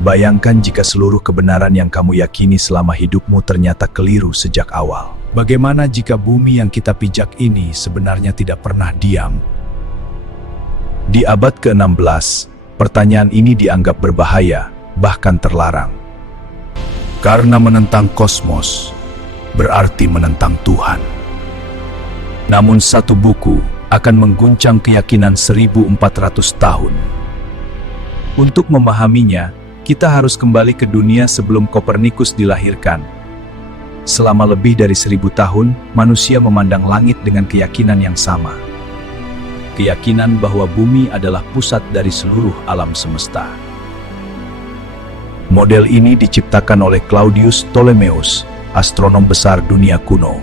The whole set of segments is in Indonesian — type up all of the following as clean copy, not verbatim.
Bayangkan jika seluruh kebenaran yang kamu yakini selama hidupmu ternyata keliru sejak awal. Bagaimana jika bumi yang kita pijak ini sebenarnya tidak pernah diam? Di abad ke-16, pertanyaan ini dianggap berbahaya, bahkan terlarang. Karena menentang kosmos berarti menentang Tuhan. Namun satu buku akan mengguncang keyakinan 1400 tahun. Untuk memahaminya, kita harus kembali ke dunia sebelum Kopernikus dilahirkan. Selama lebih dari 1000 tahun, manusia memandang langit dengan keyakinan yang sama. Keyakinan bahwa bumi adalah pusat dari seluruh alam semesta. Model ini diciptakan oleh Claudius Ptolemeus, astronom besar dunia kuno.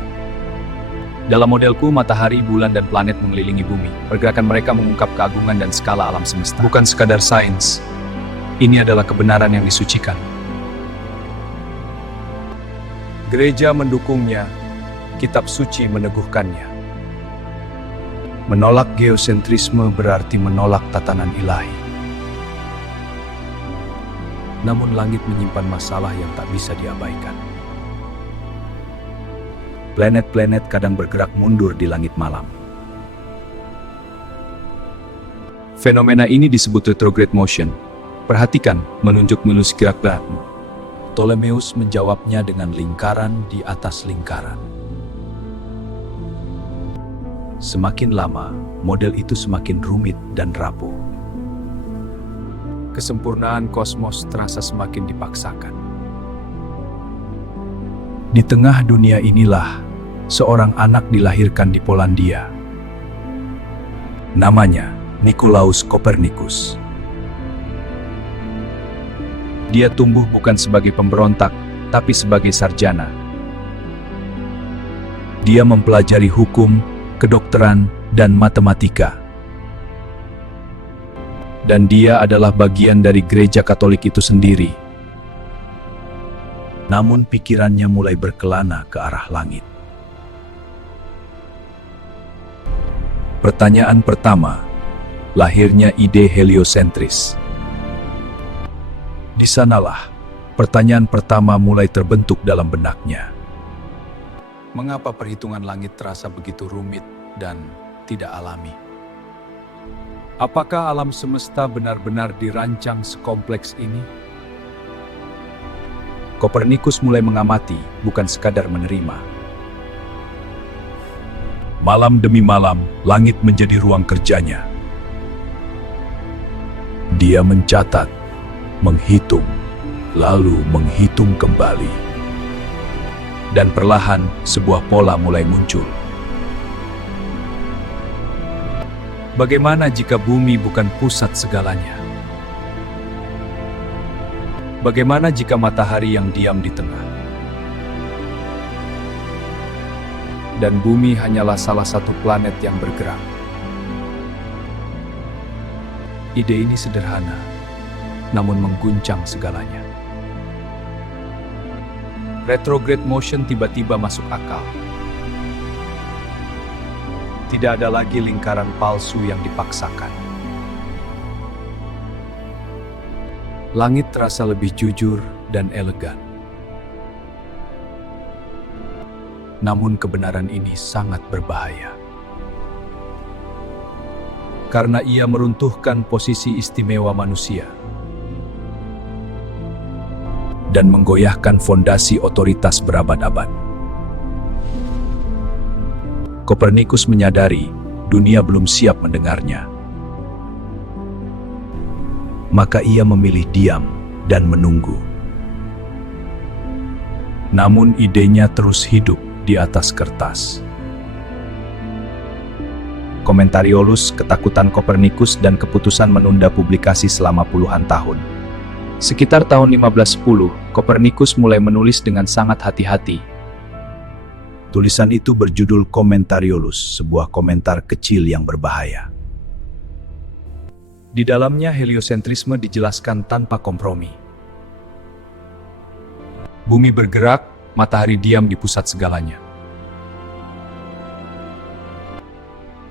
Dalam modelku, matahari, bulan, dan planet mengelilingi bumi. Pergerakan mereka mengungkap keagungan dan skala alam semesta. Bukan sekadar sains. Ini adalah kebenaran yang disucikan. Gereja mendukungnya, kitab suci meneguhkannya. Menolak geosentrisme berarti menolak tatanan ilahi. Namun langit menyimpan masalah yang tak bisa diabaikan. Planet-planet kadang bergerak mundur di langit malam. Fenomena ini disebut retrograde motion. Perhatikan, menunjuk-menus gerak. Ptolemeus menjawabnya dengan lingkaran di atas lingkaran. Semakin lama, model itu semakin rumit dan rapuh. Kesempurnaan kosmos terasa semakin dipaksakan. Di tengah dunia inilah, seorang anak dilahirkan di Polandia. Namanya Nicolaus Copernicus. Dia tumbuh bukan sebagai pemberontak, tapi sebagai sarjana. Dia mempelajari hukum, kedokteran, dan matematika. Dan dia adalah bagian dari gereja Katolik itu sendiri. Namun pikirannya mulai berkelana ke arah langit. Pertanyaan pertama, lahirnya ide heliosentris. Di sanalah, pertanyaan pertama mulai terbentuk dalam benaknya. Mengapa perhitungan langit terasa begitu rumit dan tidak alami? Apakah alam semesta benar-benar dirancang sekompleks ini? Kopernikus mulai mengamati, bukan sekadar menerima. Malam demi malam, langit menjadi ruang kerjanya. Dia mencatat, menghitung, lalu menghitung kembali. Dan perlahan, sebuah pola mulai muncul. Bagaimana jika bumi bukan pusat segalanya? Bagaimana jika matahari yang diam di tengah? Dan bumi hanyalah salah satu planet yang bergerak. Ide ini sederhana, namun mengguncang segalanya. Retrograde motion tiba-tiba masuk akal. Tidak ada lagi lingkaran palsu yang dipaksakan. Langit terasa lebih jujur dan elegan. Namun kebenaran ini sangat berbahaya. Karena ia meruntuhkan posisi istimewa manusia. Dan menggoyahkan fondasi otoritas berabad-abad. Kopernikus menyadari dunia belum siap mendengarnya. Maka ia memilih diam dan menunggu. Namun idenya terus hidup di atas kertas. Komentariolus, ketakutan Kopernikus, dan keputusan menunda publikasi selama puluhan tahun. Sekitar tahun 1510, Kopernikus mulai menulis dengan sangat hati-hati. Tulisan itu berjudul Komentariolus, sebuah komentar kecil yang berbahaya. Di dalamnya heliosentrisme dijelaskan tanpa kompromi. Bumi bergerak, matahari diam di pusat segalanya.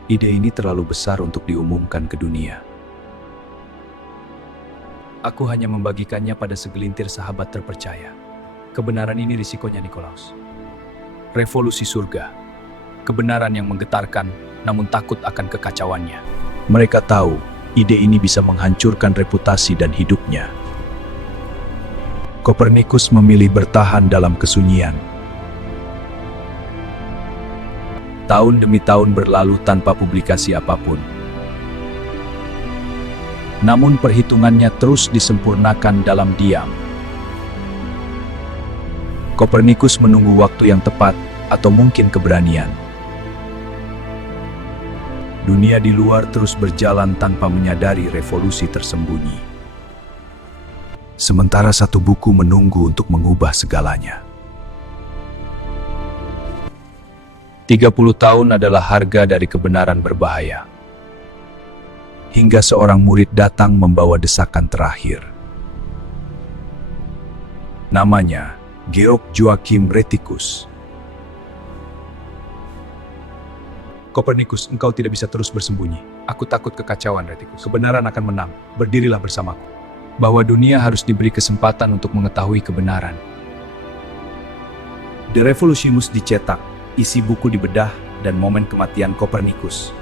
Ide ini terlalu besar untuk diumumkan ke dunia. Aku hanya membagikannya pada segelintir sahabat terpercaya. Kebenaran ini risikonya, Nikolaus. Revolusi surga. Kebenaran yang menggetarkan, namun takut akan kekacauannya. Mereka tahu ide ini bisa menghancurkan reputasi dan hidupnya. Kopernikus memilih bertahan dalam kesunyian. Tahun demi tahun berlalu tanpa publikasi apapun. Namun perhitungannya terus disempurnakan dalam diam. Kopernikus menunggu waktu yang tepat, atau mungkin keberanian. Dunia di luar terus berjalan tanpa menyadari revolusi tersembunyi. Sementara satu buku menunggu untuk mengubah segalanya. 30 tahun adalah harga dari kebenaran berbahaya. Hingga seorang murid datang membawa desakan terakhir. Namanya Georg Joachim Rheticus. Kopernikus, engkau tidak bisa terus bersembunyi. Aku takut kekacauan, Rheticus. Kebenaran akan menang. Berdirilah bersamaku. Bahwa dunia harus diberi kesempatan untuk mengetahui kebenaran. The Revolutionis dicetak, isi buku dibedah, dan momen kematian Kopernikus.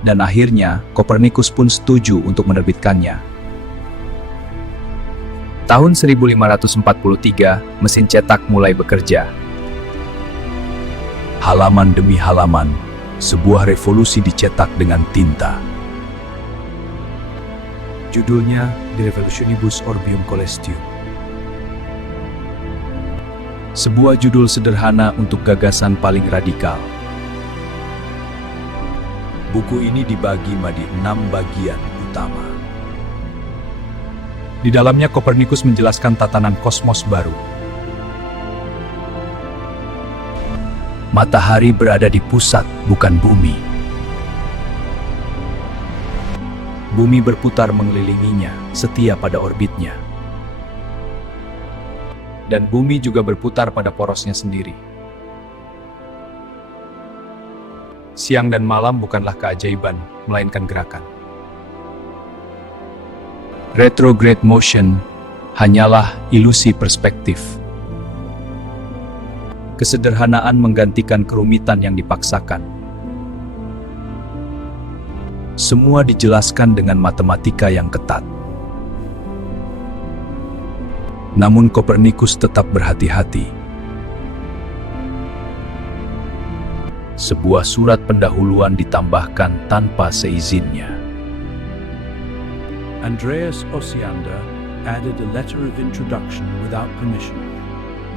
Dan akhirnya, Kopernikus pun setuju untuk menerbitkannya. Tahun 1543, mesin cetak mulai bekerja. Halaman demi halaman, sebuah revolusi dicetak dengan tinta. Judulnya De Revolutionibus Orbium Coelestium. Sebuah judul sederhana untuk gagasan paling radikal. Buku ini dibagi menjadi 6 bagian utama. Di dalamnya Kopernikus menjelaskan tatanan kosmos baru. Matahari berada di pusat, bukan bumi. Bumi berputar mengelilinginya, setia pada orbitnya. Dan bumi juga berputar pada porosnya sendiri. Siang dan malam bukanlah keajaiban, melainkan gerakan. Retrograde motion hanyalah ilusi perspektif. Kesederhanaan menggantikan kerumitan yang dipaksakan. Semua dijelaskan dengan matematika yang ketat. Namun Kopernikus tetap berhati-hati. Sebuah surat pendahuluan ditambahkan tanpa seizinnya. Andreas Osiander added a letter of introduction without permission.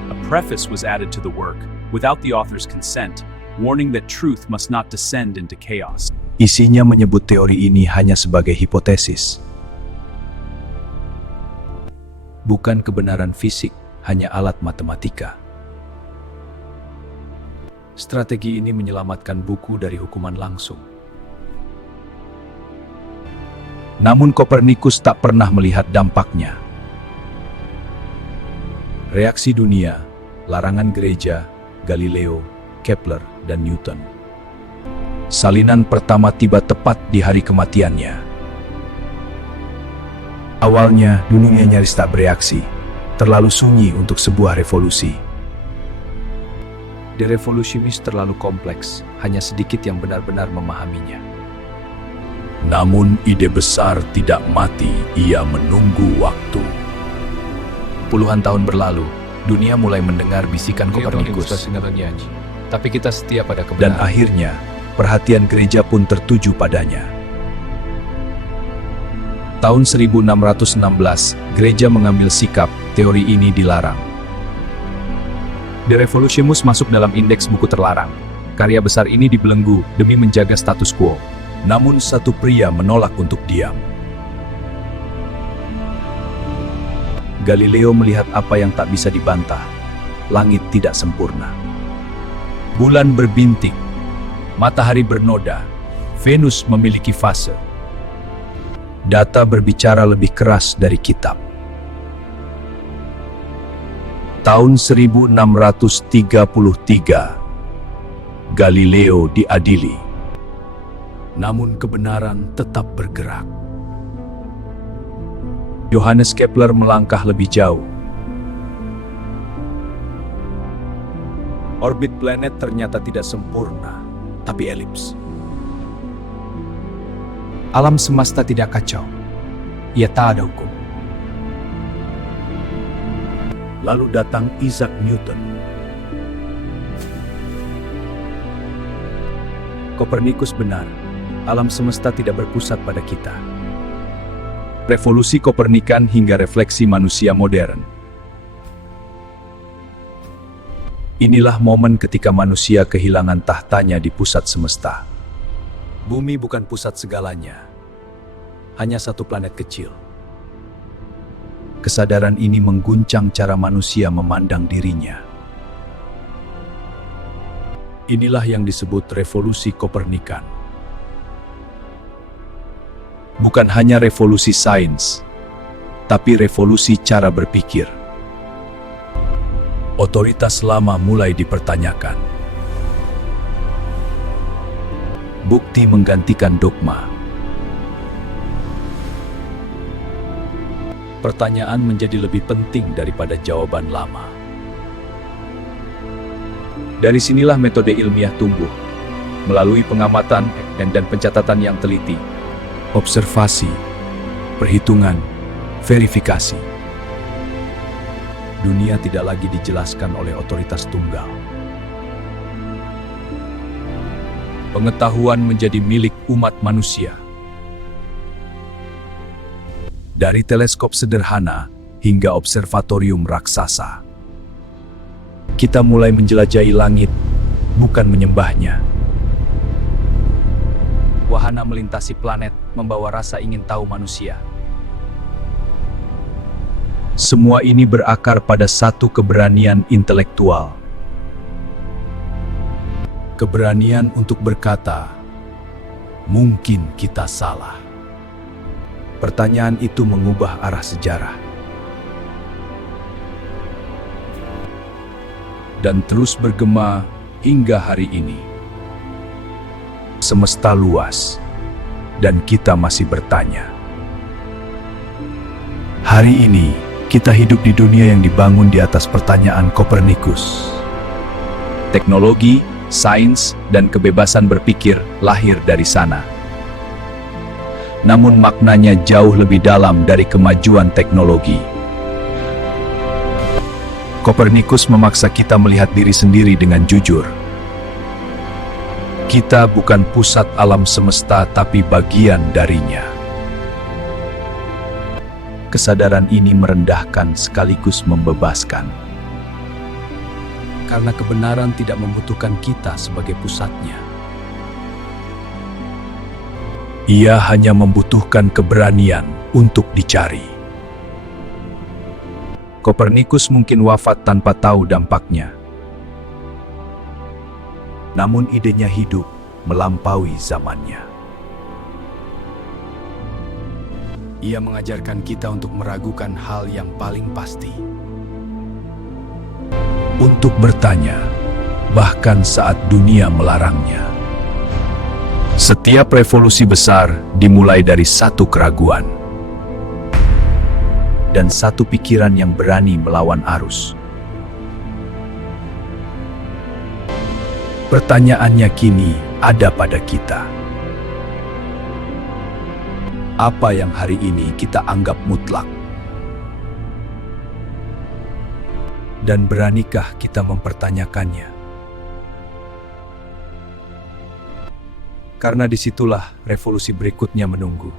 A preface was added to the work, without the author's consent, warning that truth must not descend into chaos. Isinya menyebut teori ini hanya sebagai hipotesis. Bukan kebenaran fisik, hanya alat matematika. Strategi ini menyelamatkan buku dari hukuman langsung. Namun Kopernikus tak pernah melihat dampaknya. Reaksi dunia, larangan gereja, Galileo, Kepler, dan Newton. Salinan pertama tiba tepat di hari kematiannya. Awalnya, dunia nyaris tak bereaksi, terlalu sunyi untuk sebuah revolusi. The Revolutionis terlalu kompleks, hanya sedikit yang benar-benar memahaminya. Namun ide besar tidak mati, ia menunggu waktu. Puluhan tahun berlalu, dunia mulai mendengar bisikan Kopernikus. Tapi kita setia pada kebenaran. Dan akhirnya, perhatian gereja pun tertuju padanya. Tahun 1616, gereja mengambil sikap, teori ini dilarang. The Revolutionis masuk dalam indeks buku terlarang. Karya besar ini dibelenggu demi menjaga status quo. Namun satu pria menolak untuk diam. Galileo melihat apa yang tak bisa dibantah. Langit tidak sempurna. Bulan berbintik. Matahari bernoda. Venus memiliki fase. Data berbicara lebih keras dari kitab. Tahun 1633, Galileo diadili. Namun kebenaran tetap bergerak. Johannes Kepler melangkah lebih jauh. Orbit planet ternyata tidak sempurna, tapi elips. Alam semesta tidak kacau. Ia tak ada hukum. Lalu datang Isaac Newton. Kopernikus benar. Alam semesta tidak berpusat pada kita. Revolusi Kopernikan hingga refleksi manusia modern. Inilah momen ketika manusia kehilangan tahtanya di pusat semesta. Bumi bukan pusat segalanya. Hanya satu planet kecil. Kesadaran ini mengguncang cara manusia memandang dirinya. Inilah yang disebut revolusi Kopernikan. Bukan hanya revolusi sains, tapi revolusi cara berpikir. Otoritas lama mulai dipertanyakan. Bukti menggantikan dogma. Pertanyaan menjadi lebih penting daripada jawaban lama. Dari sinilah metode ilmiah tumbuh, melalui pengamatan dan pencatatan yang teliti. Observasi, perhitungan, verifikasi. Dunia tidak lagi dijelaskan oleh otoritas tunggal. Pengetahuan menjadi milik umat manusia. Dari teleskop sederhana hingga observatorium raksasa. Kita mulai menjelajahi langit, bukan menyembahnya. Wahana melintasi planet membawa rasa ingin tahu manusia. Semua ini berakar pada satu keberanian intelektual. Keberanian untuk berkata, mungkin kita salah. Pertanyaan itu mengubah arah sejarah. Dan terus bergema hingga hari ini. Semesta luas, dan kita masih bertanya. Hari ini, kita hidup di dunia yang dibangun di atas pertanyaan Kopernikus. Teknologi, sains, dan kebebasan berpikir lahir dari sana. Namun maknanya jauh lebih dalam dari kemajuan teknologi. Kopernikus memaksa kita melihat diri sendiri dengan jujur. Kita bukan pusat alam semesta, tapi bagian darinya. Kesadaran ini merendahkan sekaligus membebaskan. Karena kebenaran tidak membutuhkan kita sebagai pusatnya. Ia hanya membutuhkan keberanian untuk dicari. Kopernikus mungkin wafat tanpa tahu dampaknya. Namun idenya hidup melampaui zamannya. Ia mengajarkan kita untuk meragukan hal yang paling pasti. Untuk bertanya, bahkan saat dunia melarangnya. Setiap revolusi besar dimulai dari satu keraguan. Dan satu pikiran yang berani melawan arus. Pertanyaannya kini ada pada kita. Apa yang hari ini kita anggap mutlak? Dan beranikah kita mempertanyakannya? Karena disitulah revolusi berikutnya menunggu.